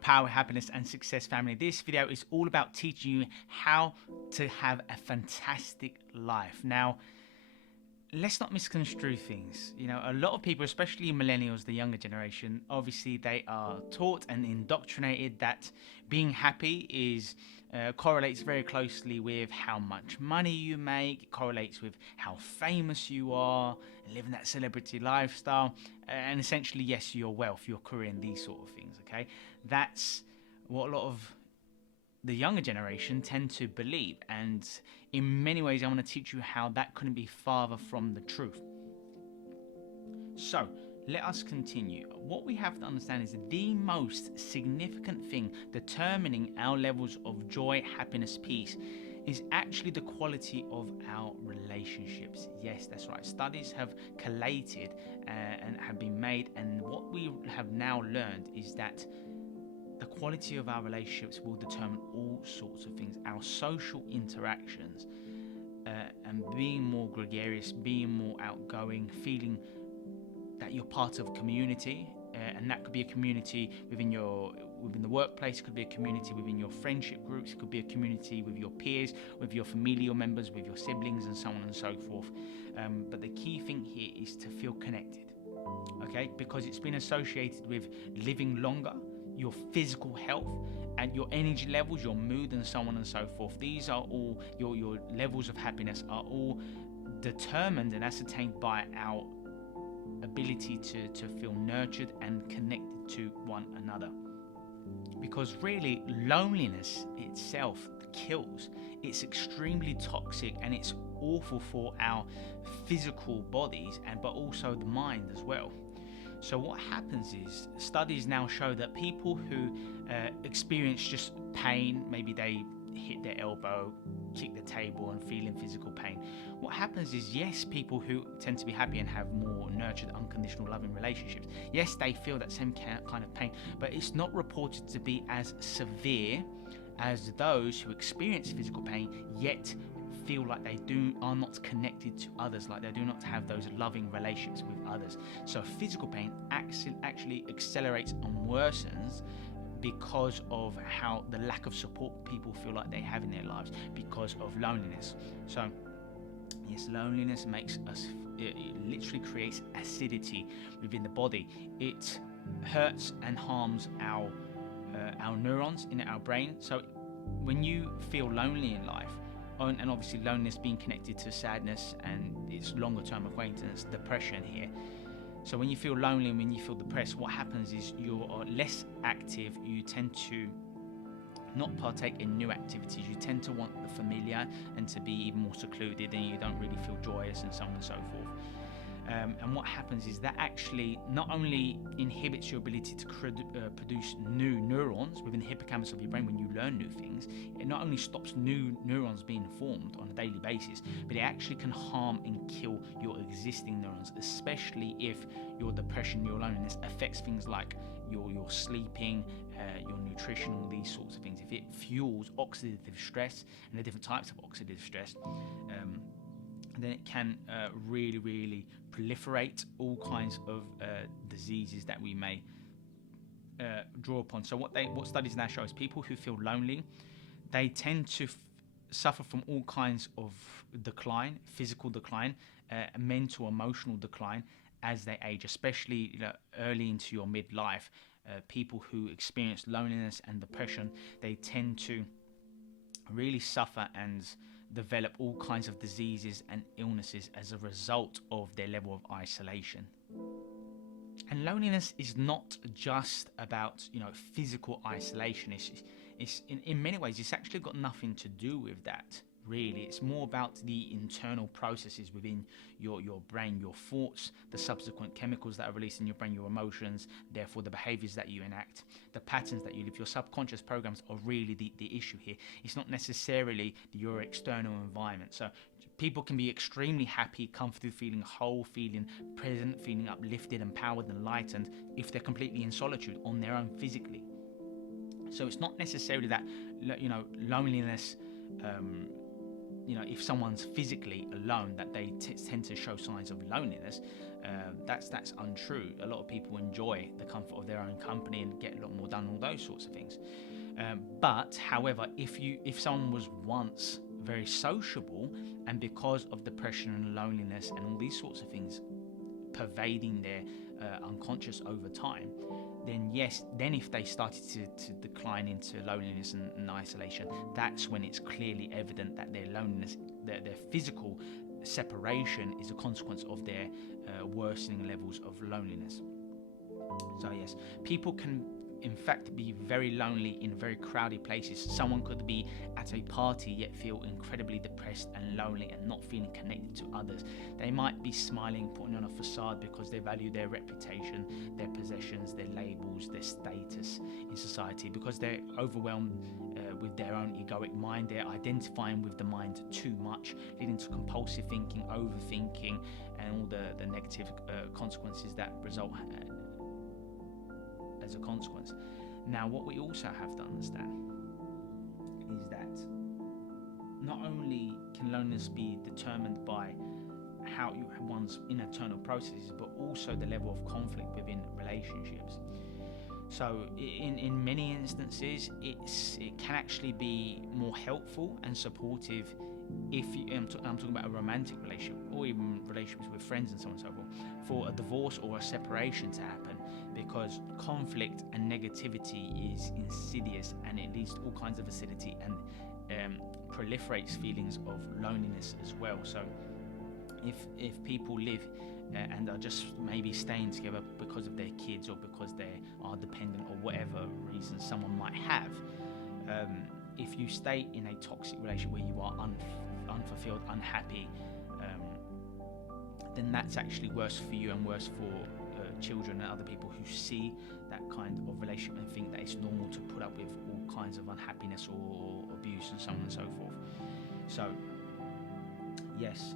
Power, Happiness and Success family. This video is all about teaching you how to have a fantastic life. Now, let's not misconstrue things. You know, a lot of people, especially millennials, the younger generation, obviously they are taught and indoctrinated that being happy is correlates very closely with how much money you make. It correlates with how famous you are, living that celebrity lifestyle, and essentially, yes, your wealth, your career, and these sort of things. Okay, that's what a lot of the younger generation tend to believe, and in many ways I want to teach you how that couldn't be farther from the truth. So let us continue. What we have to understand is the most significant thing determining our levels of joy, happiness, peace is actually the quality of our relationships. Yes, that's right. Studies have collated and have been made, and what we have now learned is that the quality of our relationships will determine all sorts of things. Our social interactions and being more gregarious, being more outgoing, feeling that you're part of a community, and that could be a community within the workplace, it could be a community within your friendship groups, it could be a community with your peers, with your familial members, with your siblings, and so on and so forth. But the key thing here is to feel connected, okay? Because it's been associated with living longer, your physical health, and your energy levels, your mood, and so on and so forth. These are all your levels of happiness are all determined and ascertained by our ability to feel nurtured and connected to one another. Because really, loneliness itself kills. It's extremely toxic, and it's awful for our physical bodies, but also the mind as well. So what happens is, studies now show that people who experience just pain, maybe they hit their elbow, kick the table and feeling physical pain, what happens is, yes, people who tend to be happy and have more nurtured, unconditional loving relationships, yes, they feel that same kind of pain, but it's not reported to be as severe as those who experience physical pain yet feel like they are not connected to others, like they do not have those loving relationships with others. So physical pain actually accelerates and worsens because of how the lack of support people feel like they have in their lives because of loneliness. So yes, loneliness makes us, it literally creates acidity within the body. It hurts and harms our neurons in our brain. So when you feel lonely in life, and obviously loneliness being connected to sadness and its longer term acquaintance, depression here. So when you feel lonely and when you feel depressed, what happens is you're less active, you tend to not partake in new activities, you tend to want the familiar and to be even more secluded, and you don't really feel joyous, and so on and so forth. And what happens is that actually not only inhibits your ability to produce new neurons within the hippocampus of your brain when you learn new things, it not only stops new neurons being formed on a daily basis, but it actually can harm and kill your existing neurons, especially if your depression, your loneliness affects things like your sleeping, your nutrition, all these sorts of things. If it fuels oxidative stress and the different types of oxidative stress, then it can really proliferate all kinds of diseases that we may draw upon. So what studies now show is people who feel lonely, they tend to suffer from all kinds of decline, physical decline, mental, emotional decline as they age, especially early into your midlife. People who experience loneliness and depression, they tend to really suffer and develop all kinds of diseases and illnesses as a result of their level of isolation. And loneliness is not just about physical isolation. It's in many ways it's actually got nothing to do with that. Really, it's more about the internal processes within your brain, your thoughts, the subsequent chemicals that are released in your brain, your emotions, therefore the behaviors that you enact, the patterns that you live. Your subconscious programs are really the issue here. It's not necessarily your external environment. So people can be extremely happy, comfortable, feeling whole, feeling present, feeling uplifted, empowered, and enlightened if they're completely in solitude on their own physically. So it's not necessarily that loneliness if someone's physically alone, that they tend to show signs of loneliness. That's untrue. A lot of people enjoy the comfort of their own company and get a lot more done, all those sorts of things. But however, if someone was once very sociable, and because of depression and loneliness and all these sorts of things pervading their unconscious over time, then yes, then if they started to decline into loneliness and isolation, that's when it's clearly evident that their loneliness, their physical separation, is a consequence of their worsening levels of loneliness. So yes, people can in fact be very lonely in very crowded places. Someone could be at a party yet feel incredibly depressed and lonely and not feeling connected to others. They might be smiling, putting on a facade because they value their reputation, their possessions, their labels, their status in society, because they're overwhelmed with their own egoic mind. They're identifying with the mind too much, leading to compulsive thinking, overthinking, and all the negative consequences that result as a consequence. Now, what we also have to understand is that not only can loneliness be determined by how one's internal processes, but also the level of conflict within relationships. So in many instances, it can actually be more helpful and supportive if I'm talking about a romantic relationship, or even relationships with friends and so on and so forth, for a divorce or a separation to happen, because conflict and negativity is insidious, and it leads to all kinds of acidity and proliferates feelings of loneliness as well. So if people live and are just maybe staying together because of their kids, or because they are dependent, or whatever reasons someone might have, if you stay in a toxic relationship where you are unfulfilled, unhappy, then that's actually worse for you and worse for children and other people who see that kind of relationship and think that it's normal to put up with all kinds of unhappiness or abuse and so on and so forth. So yes,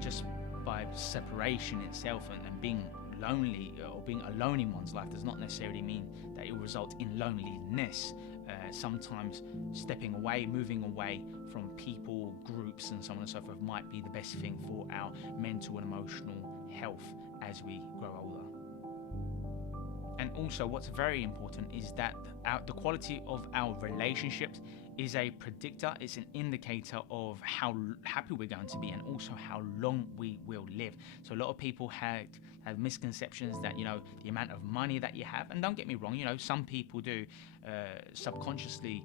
just by separation itself and being lonely, or being alone in one's life, does not necessarily mean that it will result in loneliness. Sometimes stepping away, moving away from people, groups, and so on and so forth might be the best thing for our mental and emotional health as we grow older. And also, what's very important is that the quality of our relationships is a predictor, it's an indicator of how happy we're going to be, and also how long we will live. So a lot of people have misconceptions that, the amount of money that you have, and don't get me wrong, some people do subconsciously,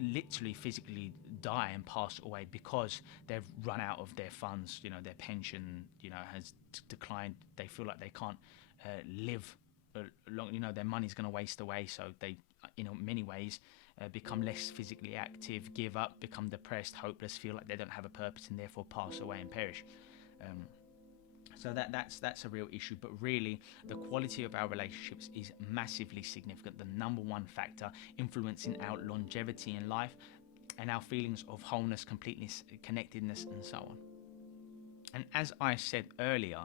literally, physically die and pass away because they've run out of their funds, their pension, has declined. They feel like they can't live long, their money's going to waste away, so they, in many ways, become less physically active, give up, become depressed, hopeless, feel like they don't have a purpose, and therefore pass away and perish. So that's a real issue. But really, the quality of our relationships is massively significant, the number one factor influencing our longevity in life and our feelings of wholeness, completeness, connectedness, and so on. And as I said earlier,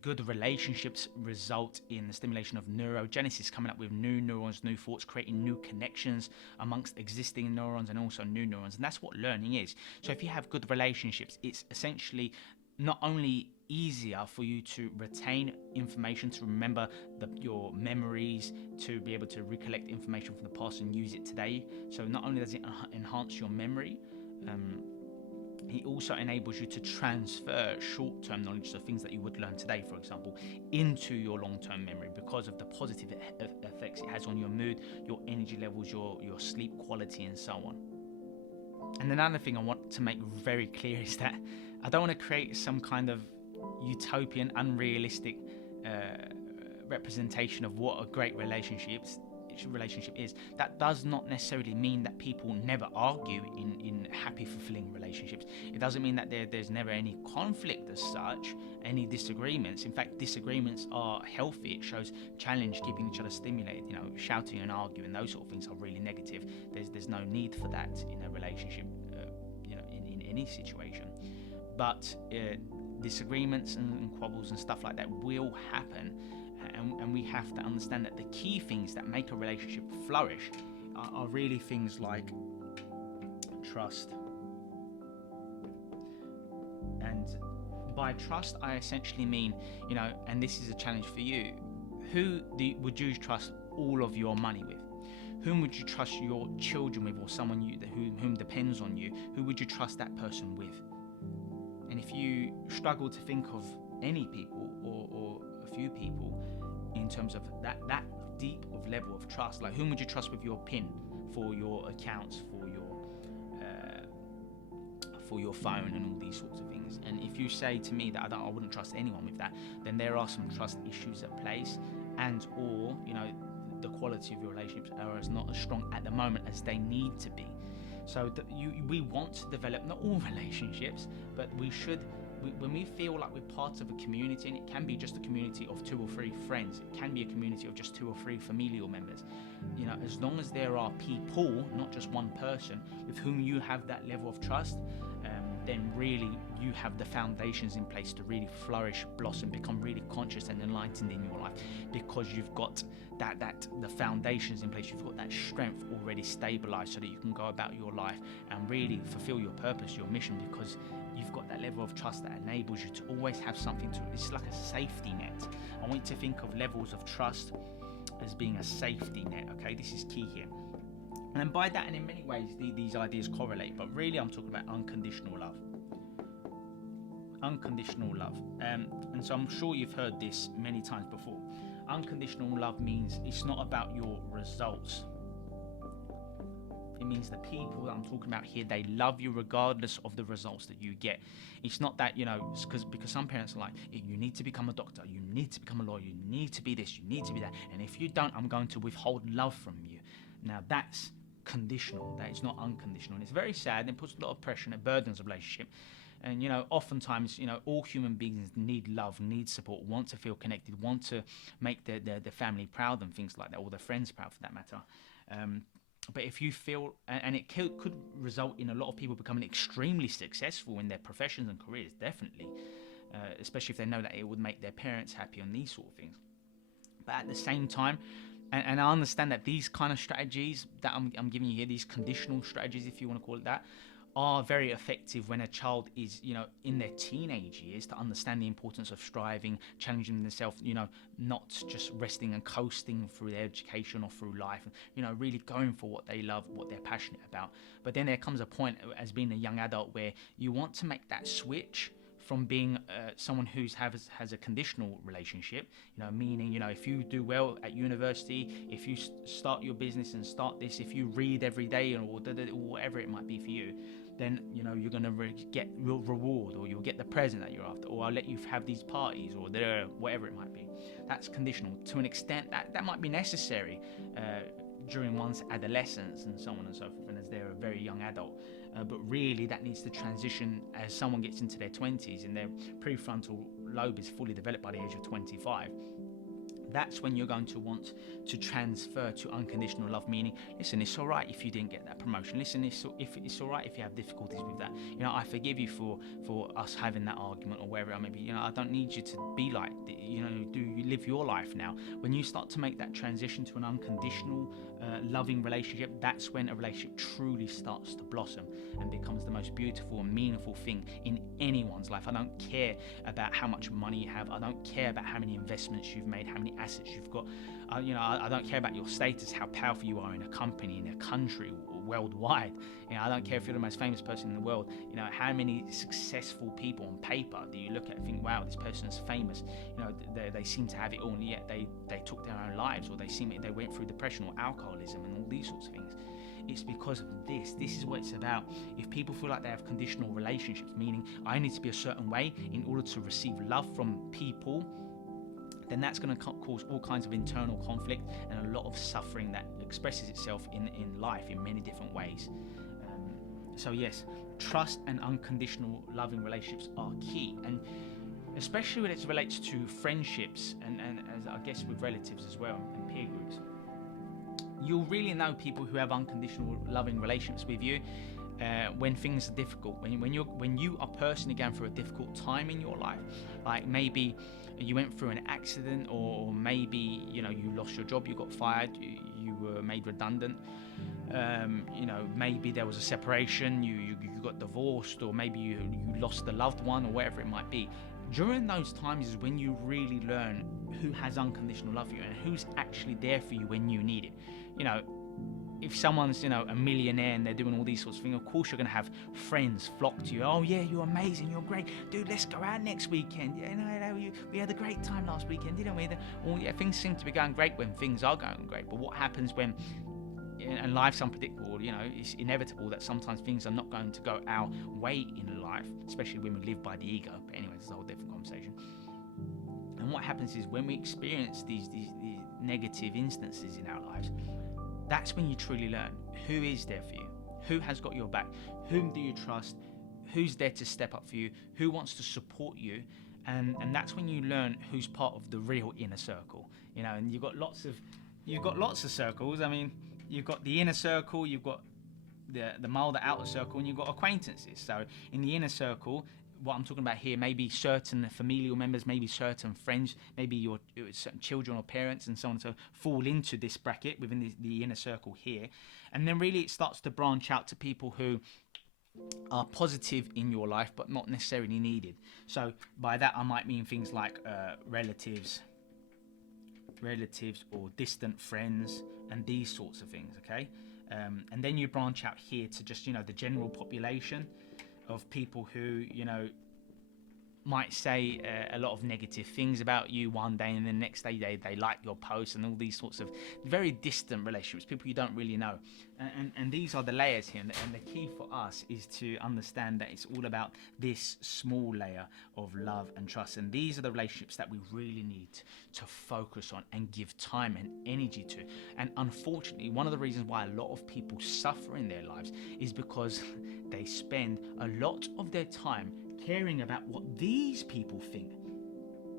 good relationships result in the stimulation of neurogenesis, coming up with new neurons, new thoughts, creating new connections amongst existing neurons and also new neurons. And that's what learning is. So if you have good relationships, it's essentially not only easier for you to retain information, to remember your memories, to be able to recollect information from the past and use it today. So not only does it enhance your memory, it also enables you to transfer short-term knowledge, so things that you would learn today, for example, into your long-term memory because of the positive effects it has on your mood, your energy levels, your sleep quality, and so on. And another thing I want to make very clear is that I don't want to create some kind of utopian, unrealistic representation of what a great relationship is. That does not necessarily mean that people never argue in happy, fulfilling relationships. It doesn't mean that there's never any conflict as such, any disagreements. In fact, disagreements are healthy. It shows challenge, keeping each other stimulated. Shouting and arguing, those sort of things are really negative. There's no need for that in a relationship, in any situation. But disagreements and quabbles and stuff like that will happen. And we have to understand that the key things that make a relationship flourish are really things like trust, And by trust, I essentially mean, and this is a challenge for you, would you trust all of your money with? Whom would you trust your children with, or someone whom depends on you? Who would you trust that person with? And if you struggle to think of any people or a few people in terms of that deep of level of trust, like whom would you trust with your PIN for your accounts, for your phone and all these sorts of things? And if you say to me that I wouldn't trust anyone with that, then there are some trust issues at place, and or the quality of your relationships are not as strong at the moment as they need to be. So we want to develop, not all relationships, but we should, when we feel like we're part of a community, and it can be just a community of 2 or 3 friends, it can be a community of just 2 or 3 familial members, as long as there are people, not just one person, with whom you have that level of trust, then really you have the foundations in place to really flourish, blossom, become really conscious and enlightened in your life, because you've got the foundations in place. You've got that strength already stabilized, so that you can go about your life and really fulfill your purpose, your mission, because you've got that level of trust that enables you to always have something to. It's like a safety net. I want you to think of levels of trust as being a safety net. Okay, this is key here. And by that, and in many ways, these ideas correlate, but really I'm talking about unconditional love. Unconditional love. And so I'm sure you've heard this many times before. Unconditional love means it's not about your results. It means the people that I'm talking about here, they love you regardless of the results that you get. It's not that, because some parents are like, you need to become a doctor, you need to become a lawyer, you need to be this, you need to be that. And if you don't, I'm going to withhold love from you. Now that's conditional, that is not unconditional. And it's very sad, and it puts a lot of pressure and it burdens a relationship. And oftentimes, all human beings need love, need support, want to feel connected, want to make their family proud and things like that, or their friends proud for that matter. But if you feel, and it could result in a lot of people becoming extremely successful in their professions and careers, definitely, especially if they know that it would make their parents happy and these sort of things. But at the same time, and I understand that these kind of strategies that I'm giving you here, these conditional strategies, if you want to call it that, are very effective when a child is, in their teenage years, to understand the importance of striving, challenging themselves, not just resting and coasting through their education or through life, and, really going for what they love, what they're passionate about. But then there comes a point as being a young adult where you want to make that switch from being someone who has a conditional relationship, meaning, if you do well at university, if you start your business and start this, if you read every day or whatever it might be for you, then, you're going to get your reward, or you'll get the present that you're after, or I'll let you have these parties, or whatever it might be. That's conditional. To an extent, that might be necessary during one's adolescence and so on and so forth, and as they're a very young adult. But really, that needs to transition as someone gets into their 20s and their prefrontal lobe is fully developed by the age of 25. That's when you're going to want to transfer to unconditional love, meaning, listen, it's all right if you didn't get that promotion. Listen, it's all right if you have difficulties with that. I forgive you for us having that argument or wherever it may be. I don't need you to be like, do you live your life now? When you start to make that transition to an unconditional loving relationship, that's when a relationship truly starts to blossom and becomes the most beautiful and meaningful thing in anyone's life. I don't care about how much money you have. I don't care about how many investments you've made, how many assets you've got. I don't care about your status, how powerful you are in a company, in a country, worldwide. I don't care if you're the most famous person in the world. How many successful people on paper do you look at and think, wow, this person is famous. They seem to have it all, and yet they took their own lives, or they went through depression or alcoholism and all these sorts of things. It's because of this. This is what it's about. If people feel like they have conditional relationships, meaning I need to be a certain way in order to receive love from people, then that's going to cause all kinds of internal conflict and a lot of suffering that expresses itself in life in many different ways. So yes, trust and unconditional loving relationships are key, and especially when it relates to friendships and as I guess with relatives as well and peer groups. You'll really know people who have unconditional loving relationships with you when things are difficult, when you are personally going through a difficult time in your life, like maybe you went through an accident, or maybe you lost your job, you got fired, you were made redundant, maybe there was a separation, you got divorced, or maybe you lost a loved one, or whatever it might be. During those times is when you really learn who has unconditional love for you and who's actually there for you when you need it. If someone's a millionaire and they're doing all these sorts of things, of course you're going to have friends flock to you. Oh yeah, you're amazing, you're great, dude, let's go out next weekend. We had a great time last weekend, didn't we? Things seem to be going great when things are going great, but what happens when, and life's unpredictable, it's inevitable that sometimes things are not going to go our way in life, especially when we live by the ego. But anyway, it's a whole different conversation. And what happens is when we experience these negative instances in our lives, that's when you truly learn who is there for you, who has got your back, whom do you trust, who's there to step up for you, who wants to support you, and that's when you learn who's part of the real inner circle. And you've got lots of circles. I mean, you've got the inner circle, you've got the milder outer circle, and you've got acquaintances. So in the inner circle, what I'm talking about here, maybe certain familial members, maybe certain friends, maybe your certain children or parents and so on, so fall into this bracket within the inner circle here. And then really it starts to branch out to people who are positive in your life but not necessarily needed. So by that I might mean things like relatives or distant friends and these sorts of things, okay? And then you branch out here to just the general population of people who might say a lot of negative things about you one day, and the next day they like your posts, and all these sorts of very distant relationships, people you don't really know. And these are the layers here, and the key for us is to understand that it's all about this small layer of love and trust, and these are the relationships that we really need to focus on and give time and energy to. And unfortunately, one of the reasons why a lot of people suffer in their lives is because they spend a lot of their time caring about what these people think,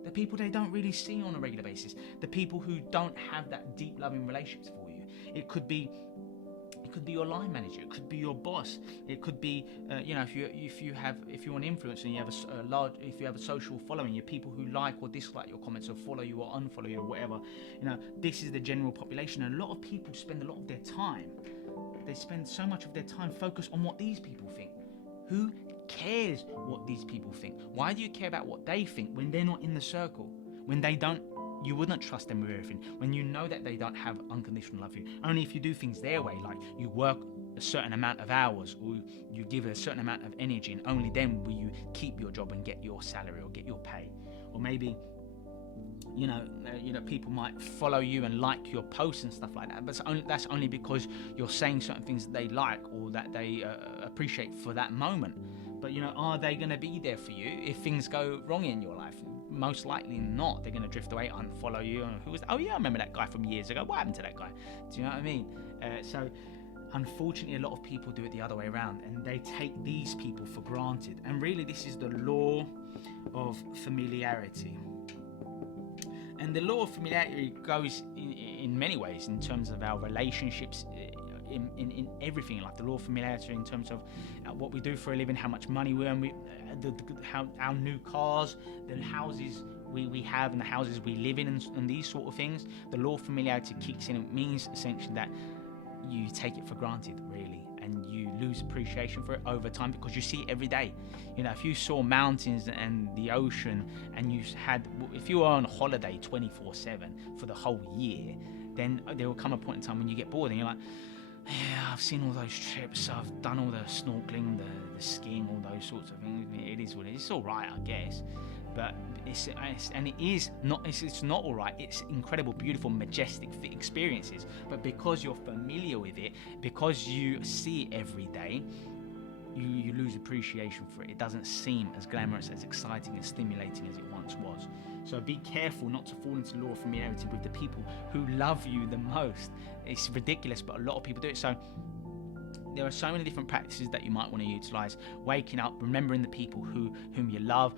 the people they don't really see on a regular basis, the people who don't have that deep loving relationships for you. It could be your line manager, it could be your boss, it could be if you're an influencer and you have if you have a social following, your people who like or dislike your comments or follow you or unfollow you or whatever. This is the general population, and a lot of people spend a lot of their time. They spend so much of their time focused on what these people think. Who cares what these people think? Why do you care about what they think when they're not in the circle? When they don't, you wouldn't trust them with everything. When you know that they don't have unconditional love for you. Only if you do things their way, like you work a certain amount of hours or you give a certain amount of energy, and only then will you keep your job and get your salary or get your pay. Or maybe people might follow you and like your posts and stuff like that, but that's only because you're saying certain things that they like or that they appreciate for that moment. But are they going to be there for you if things go wrong in your life? Most likely not. They're going to drift away, unfollow you. And oh yeah, I remember that guy from years ago. What happened to that guy? Do you know what I mean? So unfortunately, a lot of people do it the other way around, and they take these people for granted. And really, this is the law of familiarity. And the law of familiarity goes in many ways in terms of our relationships, in everything in life. The law of familiarity in terms of what we do for a living, how much money we earn, how our new cars, the houses we have and the houses we live in, and these sort of things. The law of familiarity kicks in. It means essentially that you take it for granted, really, and you lose appreciation for it over time because you see it every day. If you saw mountains and the ocean, and if you were on holiday 24/7 for the whole year, then there will come a point in time when you get bored and you're like, yeah, I've seen all those trips, I've done all the snorkeling, the skiing, all those sorts of things. It is what it is. It's all right, I guess, but it's not all right. It's incredible, beautiful, majestic experiences. But because you're familiar with it, because you see it every day, you lose appreciation for it. It doesn't seem as glamorous, as exciting, as stimulating as it once was. So be careful not to fall into the law of familiarity with the people who love you the most. It's ridiculous, but a lot of people do it. So there are so many different practices that you might want to utilize. Waking up, remembering the people whom you love,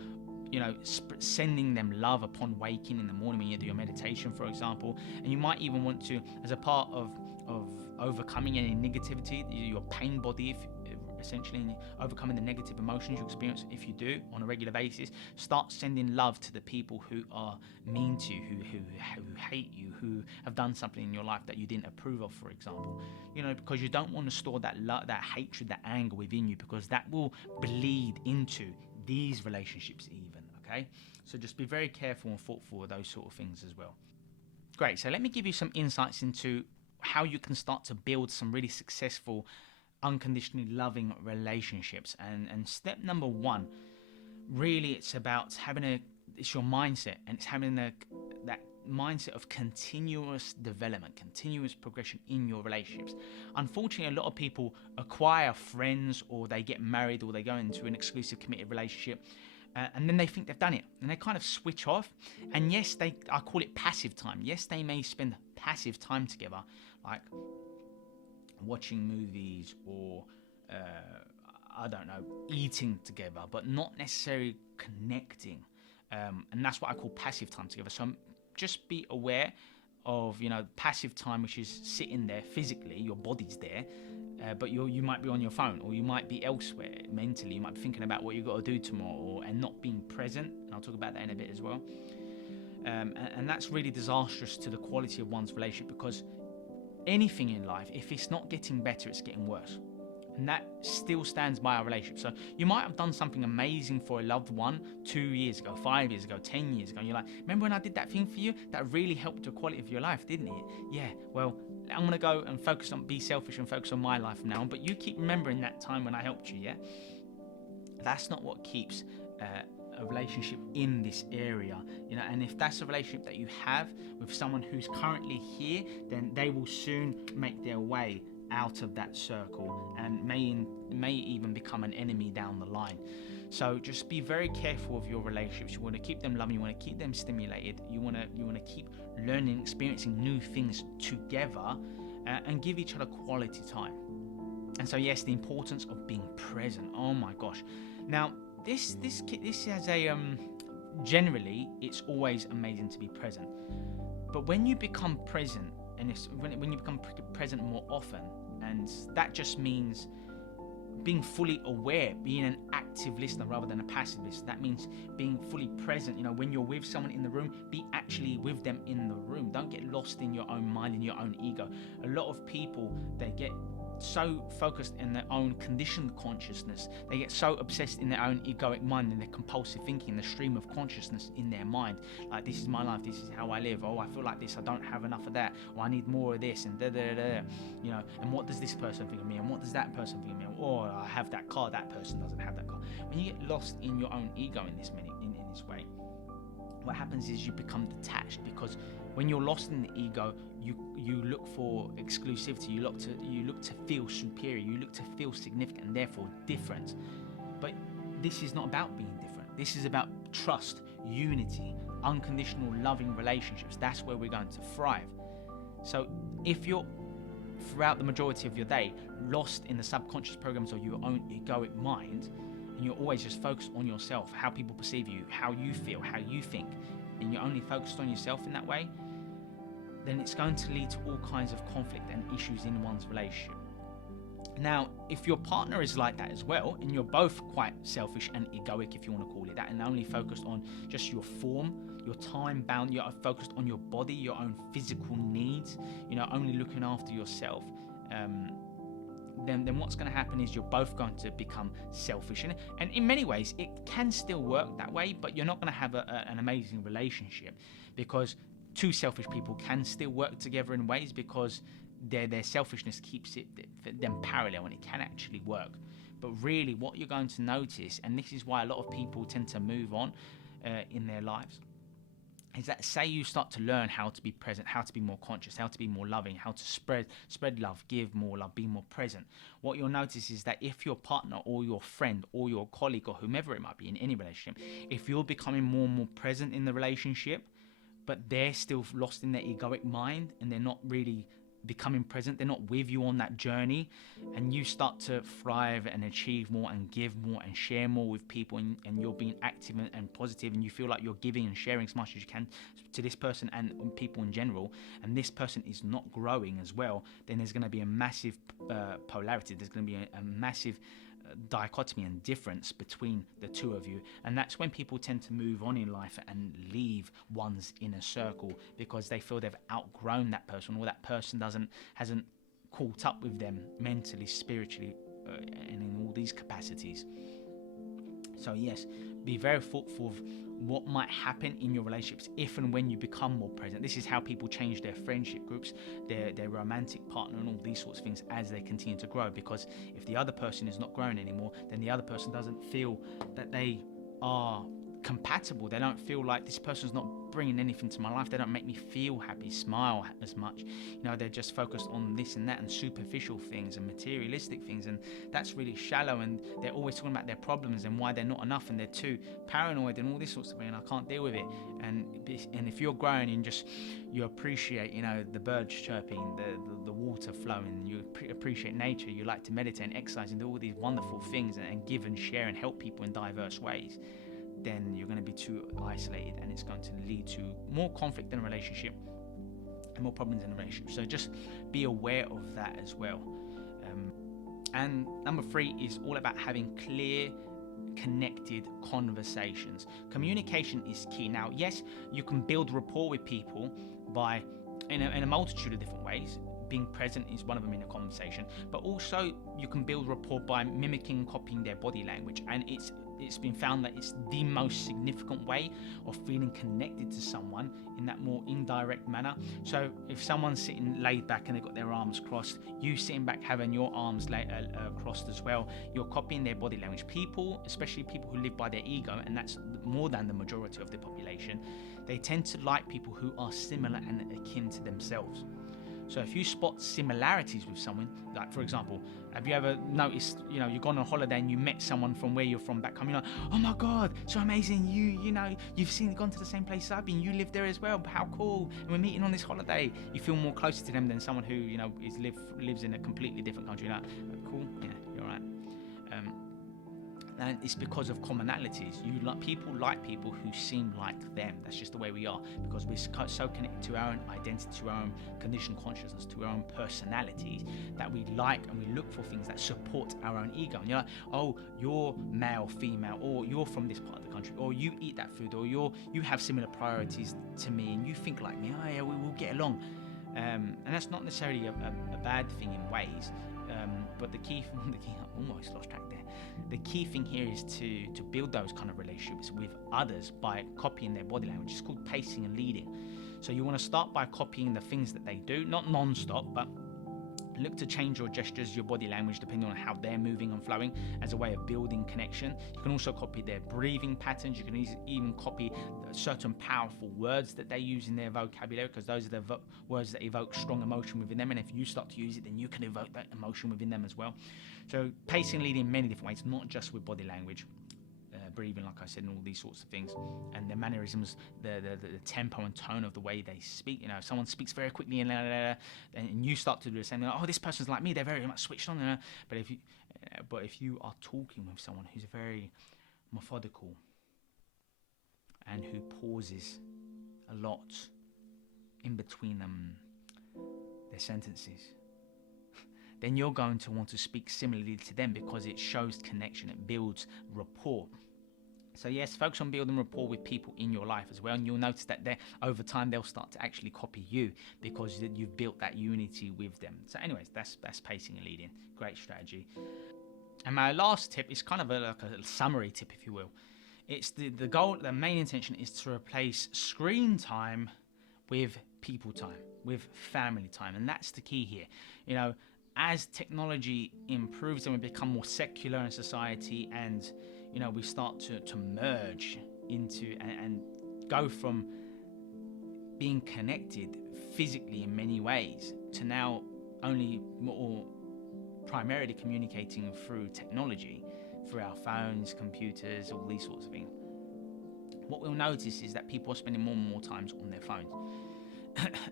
sending them love upon waking in the morning when you do your meditation, for example. And you might even want to, as a part of overcoming any negativity, your pain body, essentially, and overcoming the negative emotions you experience. If you do on a regular basis, start sending love to the people who are mean to you, who hate you, who have done something in your life that you didn't approve of, for example. Because you don't want to store that that hatred, that anger within you, because that will bleed into these relationships even. Okay, so just be very careful and thoughtful of those sort of things as well. Great. So let me give you some insights into how you can start to build some really successful, unconditionally loving relationships. And step number one, really, it's about it's your mindset, and it's having that mindset of continuous development, continuous progression in your relationships. Unfortunately, a lot of people acquire friends, or they get married, or they go into an exclusive committed relationship, and then they think they've done it, and they kind of switch off. And yes, I call it passive time. Yes, they may spend passive time together, like watching movies or I don't know, eating together, but not necessarily connecting. And that's what I call passive time together. So just be aware of passive time, which is sitting there physically, your body's there, but you might be on your phone, or you might be elsewhere mentally. You might be thinking about what you got to do tomorrow, and not being present. And I'll talk about that in a bit as well. And that's really disastrous to the quality of one's relationship, because anything in life, if it's not getting better, it's getting worse. And that still stands by our relationship. So you might have done something amazing for a loved one 2 years ago, 5 years ago, 10 years ago. And you're like, remember when I did that thing for you? That really helped the quality of your life, didn't it? Yeah, well, I'm going to go and be selfish and focus on my life from now on. But you keep remembering that time when I helped you, yeah? That's not what keeps a relationship in this area, and if that's a relationship that you have with someone who's currently here, then they will soon make their way out of that circle, and may even become an enemy down the line. So just be very careful of your relationships. You want to keep them loving, you want to keep them stimulated, you want to keep learning, experiencing new things together, and give each other quality time. And so yes, the importance of being present. Oh my gosh. Now this has a generally, it's always amazing to be present, but when you become present, and when you become present more often, and that just means being fully aware, being an active listener rather than a passive listener. That means being fully present. When you're with someone in the room, be actually with them in the room. Don't get lost in your own mind, in your own ego. A lot of people, they get so focused in their own conditioned consciousness, they get so obsessed in their own egoic mind, in their compulsive thinking, the stream of consciousness in their mind, like, this is my life, this is how I live, oh, I feel like this, I don't have enough of that, or I need more of this, and and what does this person think of me, and what does that person think of me, or I have that car, that person doesn't have that car. When you get lost in your own ego in this way, what happens is you become detached, because when you're lost in the ego, you look for exclusivity, you look to feel superior, you look to feel significant, and therefore different. But this is not about being different. This is about trust, unity, unconditional loving relationships. That's where we're going to thrive. So if you're, throughout the majority of your day, lost in the subconscious programs of your own egoic mind, and you're always just focused on yourself, how people perceive you, how you feel, how you think, and you're only focused on yourself in that way, then it's going to lead to all kinds of conflict and issues in one's relationship. Now, if your partner is like that as well, and you're both quite selfish and egoic, if you want to call it that, and only focused on just your form, your time bound, you're focused on your body, your own physical needs, only looking after yourself, then what's going to happen is you're both going to become selfish. And in many ways, it can still work that way, but you're not going to have an amazing relationship, because two selfish people can still work together in ways, because their selfishness keeps them parallel, and it can actually work. But really, what you're going to notice, and this is why a lot of people tend to move on in their lives, is that say you start to learn how to be present, how to be more conscious, how to be more loving, how to spread love, give more love, be more present. What you'll notice is that if your partner or your friend or your colleague or whomever it might be in any relationship, if you're becoming more and more present in the relationship, but they're still lost in their egoic mind and they're not really becoming present, they're not with you on that journey, and you start to thrive and achieve more and give more and share more with people, and you're being active and positive, and you feel like you're giving and sharing as much as you can to this person and people in general, and this person is not growing as well, then there's going to be a massive polarity, there's going to be a massive dichotomy and difference between the two of you, and that's when people tend to move on in life and leave one's inner circle because they feel they've outgrown that person, or that person hasn't caught up with them mentally, spiritually, and in all these capacities. So yes, be very thoughtful of what might happen in your relationships if and when you become more present. This is how people change their friendship groups, their romantic partner, and all these sorts of things as they continue to grow. Because if the other person is not growing anymore, then the other person doesn't feel that they are compatible. They don't feel like this person's not bringing anything to my life. They don't make me feel happy, smile as much. They're just focused on this and that and superficial things and materialistic things, and that's really shallow. And they're always talking about their problems and why they're not enough, and they're too paranoid and all this sorts of things, and I can't deal with it. And if you're growing and you appreciate the birds chirping, the water flowing, you appreciate nature, you like to meditate and exercise and do all these wonderful things and give and share and help people in diverse ways, then you're going to be too isolated, and it's going to lead to more conflict in a relationship and more problems in a relationship. So just be aware of that as well. And number 3 is all about having clear, connected conversations. Communication is key. Now, yes, you can build rapport with people by in a multitude of different ways. Being present is one of them in a conversation, but also you can build rapport by mimicking, copying their body language, and it's been found that it's the most significant way of feeling connected to someone in that more indirect manner. So if someone's sitting laid back and they've got their arms crossed, you sitting back having your arms crossed as well, you're copying their body language. People, especially people who live by their ego, and that's more than the majority of the population, they tend to like people who are similar and akin to themselves. So if you spot similarities with someone, like for example, have you ever noticed, you've gone on holiday and you met someone from where you're from back home, you're like, oh my God, so amazing, you've gone to the same place I've been, you live there as well, how cool, and we're meeting on this holiday. You feel more closer to them than someone who, lives in a completely different country. Like, cool, yeah, you're right. And it's because of commonalities. People like people who seem like them. That's just the way we are, because we're so connected to our own identity, to our own conditioned consciousness, to our own personalities, that we like and we look for things that support our own ego. And you're like, oh, you're male, female, or you're from this part of the country, or you eat that food, or you have similar priorities to me, and you think like me. Oh yeah, we will get along. And that's not necessarily a bad thing in ways. But the key, I almost lost track there. The key thing here is to build those kind of relationships with others by copying their body language. It's called pacing and leading. So you want to start by copying the things that they do, not non-stop, but look to change your gestures, your body language, depending on how they're moving and flowing, as a way of building connection. You can also copy their breathing patterns. You can even copy certain powerful words that they use in their vocabulary, because those are the words that evoke strong emotion within them. And if you start to use it, then you can evoke that emotion within them as well. So pacing and leading in many different ways, not just with body language. Breathing, like I said, and all these sorts of things, and their mannerisms, the tempo and tone of the way they speak. If someone speaks very quickly and you start to do the same, oh, this person's like me, they're very much switched on. But if you are talking with someone who's very methodical and who pauses a lot in between their sentences, then you're going to want to speak similarly to them, because it shows connection, it builds rapport. So yes, focus on building rapport with people in your life as well, and you'll notice that over time they'll start to actually copy you, because you've built that unity with them. So anyways, that's pacing and leading. Great strategy. And my last tip is kind of like a summary tip, if you will. It's the goal, the main intention is to replace screen time with people time, with family time, and that's the key here. As technology improves and we become more secular in society, and we start to merge into and go from being connected physically in many ways to now only or primarily communicating through technology, through our phones, computers, all these sorts of things. What we'll notice is that people are spending more and more times on their phones.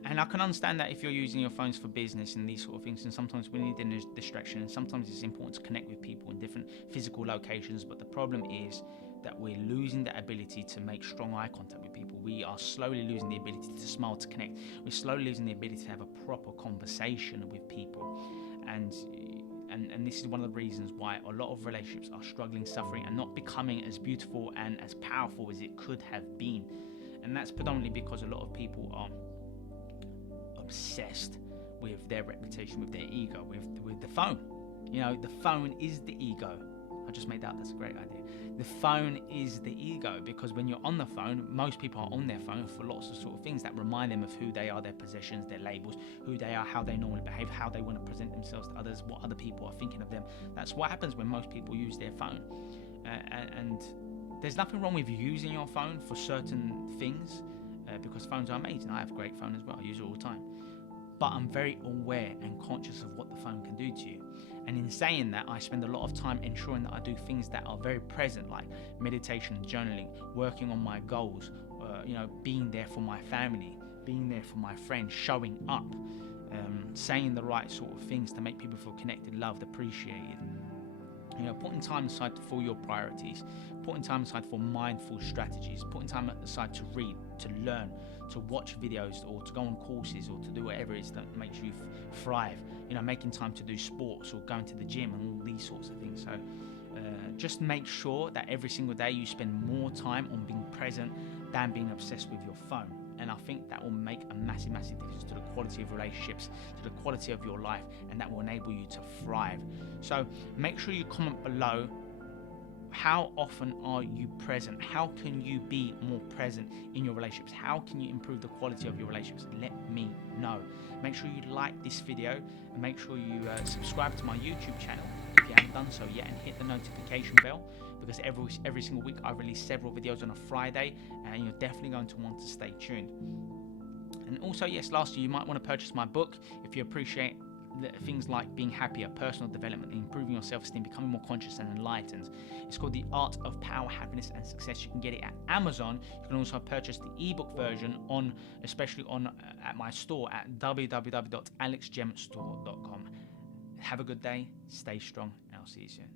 And I can understand that if you're using your phones for business and these sort of things, and sometimes we need a distraction, and sometimes it's important to connect with people in different physical locations, but the problem is that we're losing the ability to make strong eye contact with people. We are slowly losing the ability to smile, to connect. We're slowly losing the ability to have a proper conversation with people, and and this is one of the reasons why a lot of relationships are struggling, suffering, and not becoming as beautiful and as powerful as it could have been. And that's predominantly because a lot of people are obsessed with their reputation, with their ego, with the phone. You know, the phone is the ego. I just made that, that's a great idea. The phone is the ego, because when you're on the phone, most people are on their phone for lots of sort of things that remind them of who they are, their possessions, their labels, who they are, how they normally behave, how they want to present themselves to others, what other people are thinking of them. That's what happens when most people use their phone. And there's nothing wrong with using your phone for certain things, because phones are amazing. I have a great phone as well, I use it all the time. But I'm very aware and conscious of what the phone can do to you. And in saying that, I spend a lot of time ensuring that I do things that are very present, like meditation, journaling, working on my goals, being there for my family, being there for my friends, showing up, saying the right sort of things to make people feel connected, loved, appreciated. You know, putting time aside for your priorities, putting time aside for mindful strategies, putting time aside to read, to learn, to watch videos, or to go on courses, or to do whatever it is that makes you thrive. You know, making time to do sports or going to the gym and all these sorts of things. So just make sure that every single day you spend more time on being present than being obsessed with your phone. And I think that will make a massive, massive difference to the quality of relationships, to the quality of your life, and that will enable you to thrive. So make sure you comment below, how often are you present? How can you be more present in your relationships? How can you improve the quality of your relationships? Let me know. Make sure you like this video, and make sure you subscribe to my YouTube channel if you haven't done so yet, and hit the notification bell, because every single week I release several videos on a Friday, and you're definitely going to want to stay tuned. And also, yes, lastly, you might want to purchase my book if you appreciate things like being happier, personal development, improving your self-esteem, becoming more conscious and enlightened. It's called The Art of Power, Happiness and Success. You can get it at Amazon. You can also purchase the ebook version at my store at www.alexgemstore.com. Have a good day, stay strong, and I'll see you soon.